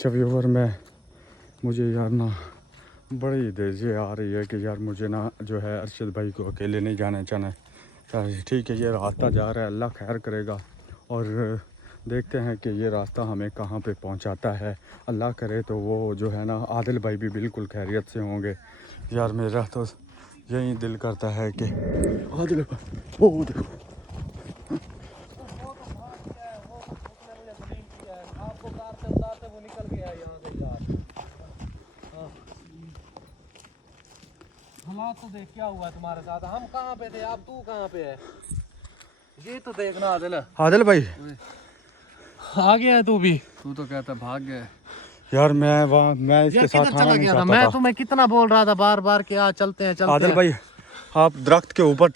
अच्छा व्यूवर, मुझे यार ना बड़ी देजी आ रही है कि यार मुझे ना जो है अरशद भाई को अकेले नहीं जाना चाहना। ठीक है, ये रास्ता जा रहा है, अल्लाह खैर करेगा और देखते हैं कि ये रास्ता हमें कहाँ पे पहुँचाता है। अल्लाह करे तो वो जो है ना आदिल भाई भी बिल्कुल खैरियत से होंगे। यार मेरा तो यही दिल करता है कि आदिल भाई, वो देखो हालात तो देख क्या हुआ तुम्हारे साथ। हम कहाँ पे थे, अब तू कहाँ पे है, ये तो देखना। आदिल भाई आ गया है तू भी। तू तो कहता भाग गया। यार मैं इसके साथ चला गया था। मैं तुम्हें कितना बोल रहा था बार बार कि आ चलते हैं चलते आदिल हैं। भाई आप दरख्त के ऊपर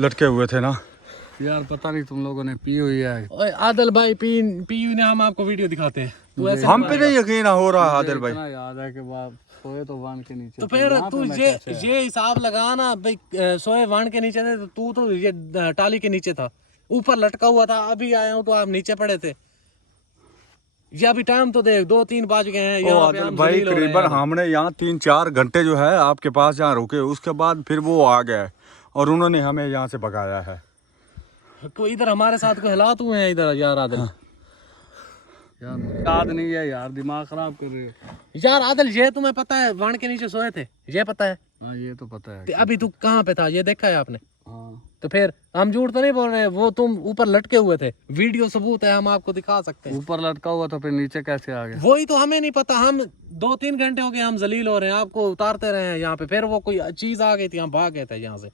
लटके हुए थे ना। यार पता नहीं तुम लोगों ने पी हुई है। ओए आदिल भाई पी ने हम आपको वीडियो दिखाते हैं। तू ऐसे हम पे नहीं यकीन हो रहा आदिल भाई। इतना याद है कि बाप सोए तो वान के नीचे तो थे। फिर यहाँ तू पे मैं ये कैसे है? हिसाब लगा ना भाई, सोए वाण के नीचे थे तो तू तो ये टाली के नीचे था, ऊपर लटका हुआ था। अभी आया हूँ तो आप नीचे पड़े थे। ये अभी टाइम तो देख 2-3 बज गए हैं। यहाँ पे आदिल हम भाई जलील हो रहे करीबन हैं। हमने यहाँ 3-4 घंटे जो है आपके पास जहाँ रुके, उसके बाद फिर वो आ गए और उन्होंने हमें यहाँ से भगाया है। कोई इधर हमारे साथ कोई हालात हुए हैं इधर यार आदिल। यार मुझे याद नहीं है यार, दिमाग खराब कर रहे हो। यार आदिल ये तुम्हें पता है वाण के नीचे सोए थे, ये पता है? हाँ ये तो पता है। तो अभी तू कहाँ पे था ये देखा है आपने? हाँ तो फिर हम झूठ तो नहीं बोल रहे हैं, वो तुम ऊपर लटके हुए थे, वीडियो सबूत है, हम आपको दिखा सकते हैं। ऊपर लटका हुआ तो फिर नीचे कैसे आ गया? वही तो हमें नहीं पता। हम 2-3 घंटे हो गए हम जलील हो रहे हैं, आपको उतारते रहे हैं यहाँ पे। फिर वो कोई चीज आ गई थी, हम भाग गए थे यहाँ से।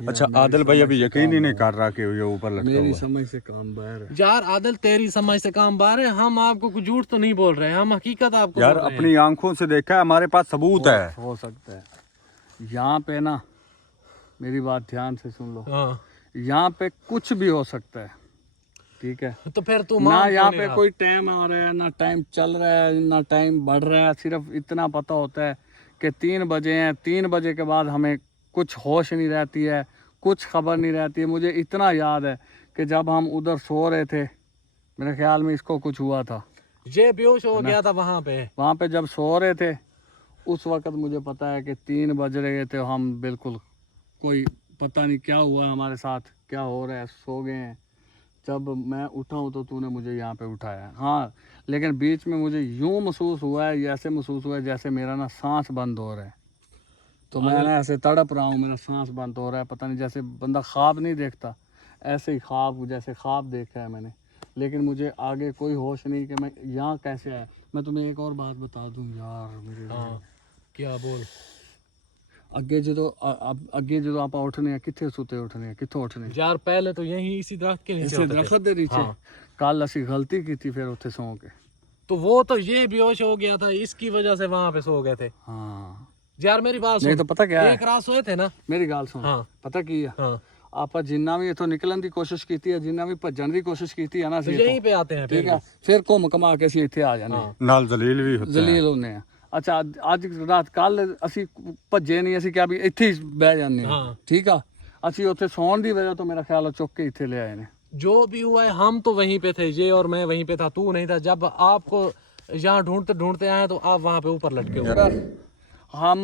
अच्छा आदिल भाई अभी यकीन ही नहीं कर रहा कि ये ऊपर लटका मेरी हुआ। समझ से काम बाहर है। यार आदिल तेरी समझ से काम बाहर है। हम आपको कुछ झूठ तो नहीं बोल रहे हैं, हम हकीकत आपको यार बोल रहे हैं। अपनी आंखों से देखा है, हमारे पास सबूत है। हो सकता है यहाँ पे ना, मेरी बात ध्यान से सुन लो। हाँ यहाँ पे कुछ भी हो सकता है, ठीक है? तो फिर तू ना मान यहाँ क्यों नहीं पे रहा? कोई टाइम आ रहा है, ना टाइम चल रहा है, ना टाइम बढ़ रहा है। सिर्फ इतना पता होता है कि 3 बजे हैं, 3 बजे के बाद हमें कुछ होश नहीं रहती है, कुछ खबर नहीं रहती है। मुझे इतना याद है कि जब हम उधर सो रहे थे, मेरे ख्याल में इसको कुछ हुआ था। ये बेहोश हो गया था वहां पे। वहाँ पे जब सो रहे थे उस वक्त मुझे पता है कि 3 बज रहे थे। हम बिल्कुल कोई पता नहीं क्या हुआ हमारे साथ, क्या हो रहा है, सो गए हैं। जब मैं उठा हूँ तो तूने मुझे यहाँ पे उठाया है। हाँ, लेकिन बीच में मुझे यूँ महसूस हुआ है, ऐसे महसूस हुआ है जैसे मेरा ना सांस बंद हो रहा है। तो मैं ना ऐसे तड़प रहा हूँ, मेरा सांस बंद हो रहा है। पता नहीं, जैसे बंदा ख्वाब नहीं देखता, ऐसे ही ख्वाब, जैसे ख्वाब देखा है मैंने। लेकिन मुझे आगे कोई होश नहीं कि मैं यहाँ कैसे आया। मैं तुम्हें एक और बात बता दूँ यार, मेरे हाँ क्या बोल। ਅੱਗੇ ਜਦੋਂ ਆਪਾਂ ਉੱਠਨੇ ਆ ਕਿੱਥੇ ਸੁੱਤੇ ਉੱਠਨੇ ਆ, ਕਿੱਥੋਂ ਉੱਠਨੇ? यार पहले तो यही इसी दरख्त के नीचे ਇਸੇ होते थे। ਦਰਖਤ ਦੇ ਨੀਚੇ। हाँ। ਕੱਲ ਅਸੀਂ ਗਲਤੀ ਕੀਤੀ ਫਿਰ ਉੱਥੇ ਸੌਂ ਕੇ। तो वो तो ये बेहोश हो गया था, इसकी वजह से वहां पे सो गए थे। ਹਾਂ यार मेरी बात ਨਹੀਂ सुन, ਤਾਂ ਪਤਾ ਕਿਆ ਹੈ, एक रात सोए थे ना। ਮੇਰੀ ਗੱਲ ਸੁਣ। हाँ ਪਤਾ ਕੀ ਆ, हाँ ਆਪਾਂ ਜਿੰਨਾ ਵੀ ਇੱਥੋਂ ਨਿਕਲਣ ਦੀ ਕੋਸ਼ਿਸ਼ ਕੀਤੀ ਹੈ, ਜਿੰਨਾ ਵੀ ਭੱਜਣ ਦੀ ਕੋਸ਼ਿਸ਼ ਕੀਤੀ ਹੈ ਨਾ, तो ਅਸੀਂ यहीं पे आते हैं ਠੀਕ फिर। ਹੈ, ਫਿਰ ਘੁੰਮ ਘਮਾ ਕੇ ਅਸੀਂ ਇੱਥੇ ਆ ਜਾਂਦੇ ਹਾਂ, हाँ नाल जलील भी होता है। ਜ਼ਲੀਲ ਹੁੰਨੇ ਆ। ਅੱਛਾ ਅੱਜ ਰਾਤ, ਕੱਲ ਅਸੀਂ ਭੱਜੇ ਨਹੀਂ, ਅਸੀਂ ਕਿਹਾ ਵੀ ਇੱਥੇ ਹੀ ਬਹਿ ਜਾਂਦੇ ਹਾਂ, ਹਾਂ। ਠੀਕ ਆ। ਅਸੀਂ ਉੱਥੇ ਸੌਣ ਦੀ ਵਜ੍ਹਾ ਤੋਂ ਮੇਰਾ ਖਿਆਲ ਚੁੱਕ ਕੇ ਇੱਥੇ ਲੈ ਆਏ ਨੇ। जो भी हुआ है हम तो वहीं पे थे, ये और मैं वहीं पे था, तू नहीं था। जब आपको यहाँ ढूंढते ढूंढते आए तो आप वहाँ पे ऊपर लटके हुए। हम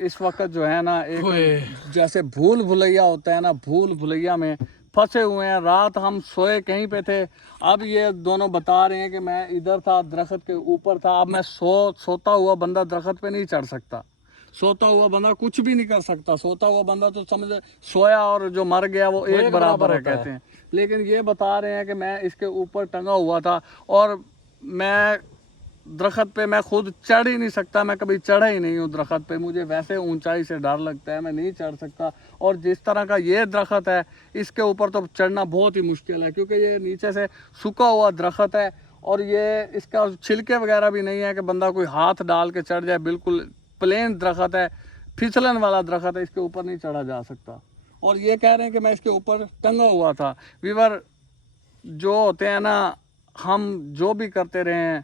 इस वक्त जो है ना, एक जैसे भूल भुलैया होता है ना, भूल भुलैया में फंसे हुए हैं। रात हम सोए कहीं पे थे, अब ये दोनों बता रहे हैं कि मैं इधर था, दरख्त के ऊपर था। अब मैं सोता हुआ बंदा दरख्त पे नहीं चढ़ सकता, सोता हुआ बंदा कुछ भी नहीं कर सकता। सोता हुआ बंदा तो समझ, सोया और जो मर गया वो एक बराबर है कहते हैं। लेकिन ये बता रहे हैं कि मैं इसके ऊपर टंगा हुआ था और मैं दरख्त पे मैं खुद चढ़ ही नहीं सकता। मैं कभी चढ़ा ही नहीं हूँ दरख्त पे, मुझे वैसे ऊंचाई से डर लगता है, मैं नहीं चढ़ सकता। और जिस तरह का ये दरख्त है, इसके ऊपर तो चढ़ना बहुत ही मुश्किल है, क्योंकि ये नीचे से सूखा हुआ दरख्त है और ये इसका छिलके वगैरह भी नहीं है कि बंदा कोई हाथ डाल के चढ़ जाए। बिल्कुल प्लेन दरख्त है, फिसलन वाला दरख्त है, इसके ऊपर नहीं चढ़ा जा सकता। और ये कह रहे हैं कि मैं इसके ऊपर टंगा हुआ था। व्यूअर, जो होते हैं ना, हम जो भी करते रहे हैं,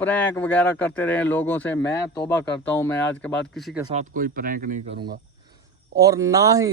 प्रैंक वगैरह करते रहे लोगों से, मैं तौबा करता हूँ, मैं आज के बाद किसी के साथ कोई प्रैंक नहीं करूँगा और ना ही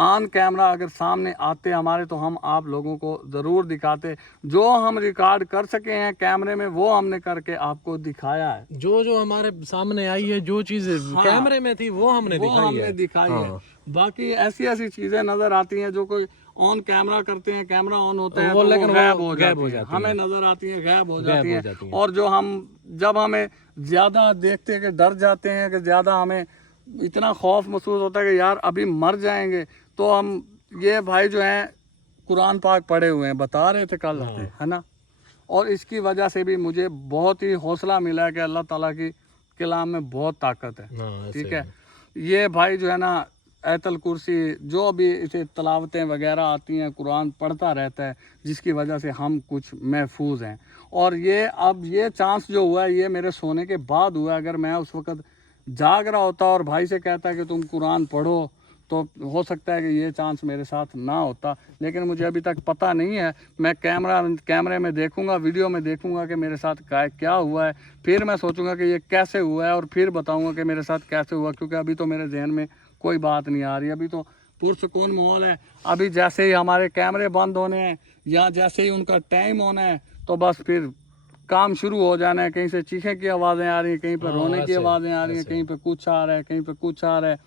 ऑन कैमरा अगर सामने आते हमारे तो हम आप लोगों को ज़रूर दिखाते। जो हम रिकॉर्ड कर सके हैं कैमरे में वो हमने करके आपको दिखाया है, जो जो हमारे सामने आई है, जो चीज कैमरे में थी वो हमने दिखाई है। बाकी ऐसी ऐसी चीज़ें नज़र आती हैं जो कोई ऑन कैमरा करते हैं, कैमरा ऑन होता है वो तो लेकिन वो वो गायब हो गायब हो जाती है, जाती हमें नज़र आती है गायब हो जाती हो है। और जो हम जब हमें ज़्यादा देखते हैं कि डर जाते हैं, कि ज़्यादा हमें इतना खौफ महसूस होता है कि यार अभी मर जाएंगे, तो हम ये भाई जो हैं कुरान पाक पढ़े हुए हैं, बता रहे थे कल, है ना। और इसकी वजह से भी मुझे बहुत ही हौसला मिला है कि अल्लाह ताला की कलाम में बहुत ताकत है, ठीक है। ये भाई जो है ना आयतल कुर्सी जो भी इसे तलावतें वगैरह आती हैं, कुरान पढ़ता रहता है, जिसकी वजह से हम कुछ महफूज हैं। और ये अब ये चांस जो हुआ है ये मेरे सोने के बाद हुआ। अगर मैं उस वक़्त जाग रहा होता और भाई से कहता कि तुम कुरान पढ़ो तो हो सकता है कि ये चांस मेरे साथ ना होता, लेकिन मुझे अभी तक पता नहीं है। मैं कैमरे में देखूंगा, वीडियो में देखूंगा कि मेरे साथ क्या हुआ है, फिर मैं सोचूंगा कि ये कैसे हुआ है और फिर बताऊंगा कि मेरे साथ कैसे हुआ, क्योंकि अभी तो मेरे जहन में कोई बात नहीं आ रही। अभी तो पुरसुकून माहौल है। अभी जैसे ही हमारे कैमरे बंद होने हैं या जैसे ही उनका टाइम होना है तो बस फिर काम शुरू हो जाना है। कहीं से चीखें की आवाज़ें आ रही हैं, कहीं पर रोने की आवाज़ें आ रही हैं, कहीं पे कुछ आ रहा है, कहीं पे कुछ आ रहा है।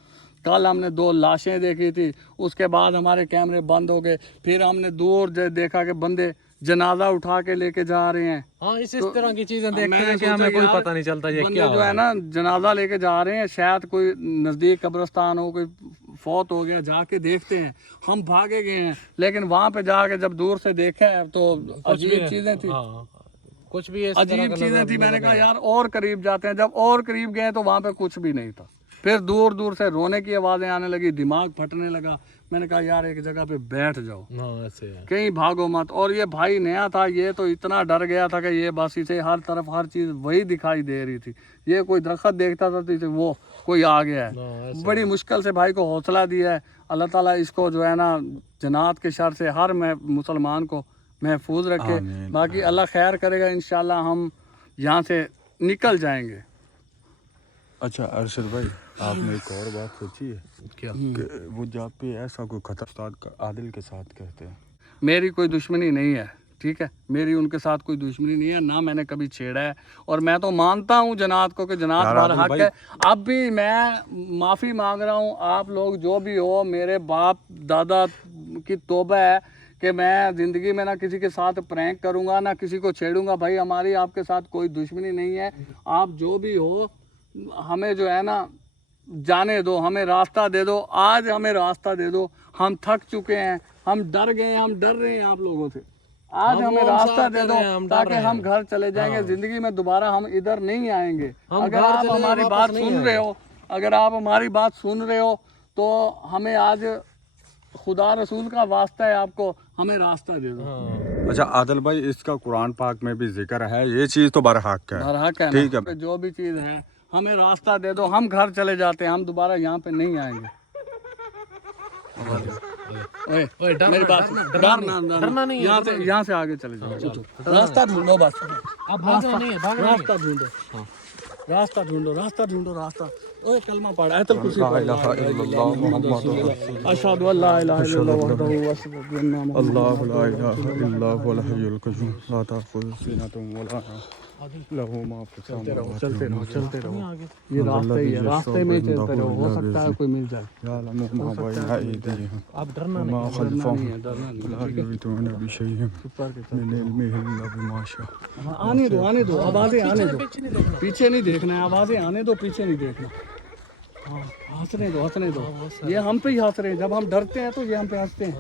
कल हमने 2 लाशें देखी थी, उसके बाद हमारे कैमरे बंद हो गए। फिर हमने दूर देखा कि बंदे जनाजा उठा के लेके जा रहे हैं। हाँ, इस तरह की चीजें देखते हैं कि हमें कोई पता नहीं चलता ये क्या जो है ना जनाजा लेके जा रहे हैं, शायद कोई नज़दीक कब्रिस्तान हो, कोई फौत हो गया, जाके देखते हैं। हम भागे गए हैं, लेकिन वहाँ पे जाके जब दूर से देखा है तो अजीब चीज़ें थी, कुछ भी अजीब चीज़ें थी। मैंने कहा यार और करीब जाते हैं। जब और करीब गए तो वहाँ पे कुछ भी नहीं था। फिर दूर दूर से रोने की आवाज़ें आने लगी, दिमाग फटने लगा। मैंने कहा यार एक जगह पे बैठ जाओ, कहीं भागो मत। और ये भाई नया था, ये तो इतना डर गया था कि ये बस इसे हर तरफ हर चीज़ वही दिखाई दे रही थी। ये कोई दरख्त देखता था तो इसे वो कोई आ गया है। बड़ी मुश्किल से भाई को हौसला दिया है अल्लाह ताला। इसको जो है ना जन्नत के शर से हर मुसलमान को महफूज रखे। बाकी अल्लाह खैर करेगा, इंशाल्लाह हम यहाँ से निकल जाएंगे। अच्छा अरशद भाई, आपने एक और बात सोची है क्या? कि वो जहाँ पे ऐसा कोई खतरा उस्ताद आदिल के साथ कहते हैं। मेरी कोई दुश्मनी नहीं है, ठीक है, मेरी उनके साथ कोई दुश्मनी नहीं है, ना मैंने कभी छेड़ा है। और मैं तो मानता हूँ जनात को कि जनात हमारा हक है। अब भी मैं माफ़ी मांग रहा हूँ, आप लोग जो भी हो, मेरे बाप दादा की तौबा है कि मैं ज़िंदगी में ना किसी के साथ प्रैंक करूँगा, ना किसी को छेड़ूंगा। भाई हमारी आपके साथ कोई दुश्मनी नहीं है। आप जो भी हो, हमें जो है ना जाने दो, हमें रास्ता दे दो। आज हमें रास्ता दे दो, हम थक चुके हैं, हम डर गए हैं, हम डर रहे हैं आप लोगों से। आज हमें रास्ता दे दो ताकि हम घर चले जाएंगे। जिंदगी में दोबारा हम इधर नहीं आएंगे। अगर आप हमारी बात सुन रहे हो, अगर आप हमारी बात सुन रहे हो तो हमें आज खुदा रसूल का वास्ता है, आपको हमें रास्ता दे दो। अच्छा आदिल भाई, इसका कुरान पाक में भी जिक्र है, ये चीज़ तो बरहक है, बरहक है, ठीक है। जो भी चीज़ है हमें रास्ता दे दो, हम घर चले जाते हैं, हम दोबारा यहाँ पे नहीं आएंगे। मेरी बात डरना नहीं, यहाँ से आगे चले जाओ। रास्ता ढूंढो बस, अब भागना नहीं है, रास्ता ढूंढो, रास्ता ढूंढो, रास्ता ढूंढो, रास्ता। ओए कलमा पढ़, आयतुल कुर्सी पढ़, अशहदु अल्ला इलाहा इल्लल्लाह वहदहु व अशहदु अन्ना अल्लाहु ला इलाहा इल्ला हुवल हय्युल क़य्यूम ला ताखुज़ुहु सिनतुन व ला नौम लहू मा फ़िस समावाति। चलते रहो। ये रास्ते ही है, रास्ते में चलते रहो, हो सकता है कोई मिल जाए। यालमु मा बैना अयदीहिम अब डरना मा खल्फहुम डरना नहीं। ला युहीतूना बिशैइन मिन इल्मिहि इल्ला बिमा शाअ। आने दो, आने दो, आवाज़ें आने दो, पीछे नहीं देखना है, आवाज़ें आने दो, पीछे नहीं देखना। हाँ, हंसने दो, हंसने दो। ये हम पे ही हंस रहे हैं, जब हम डरते हैं तो ये हम पे हंसते हैं।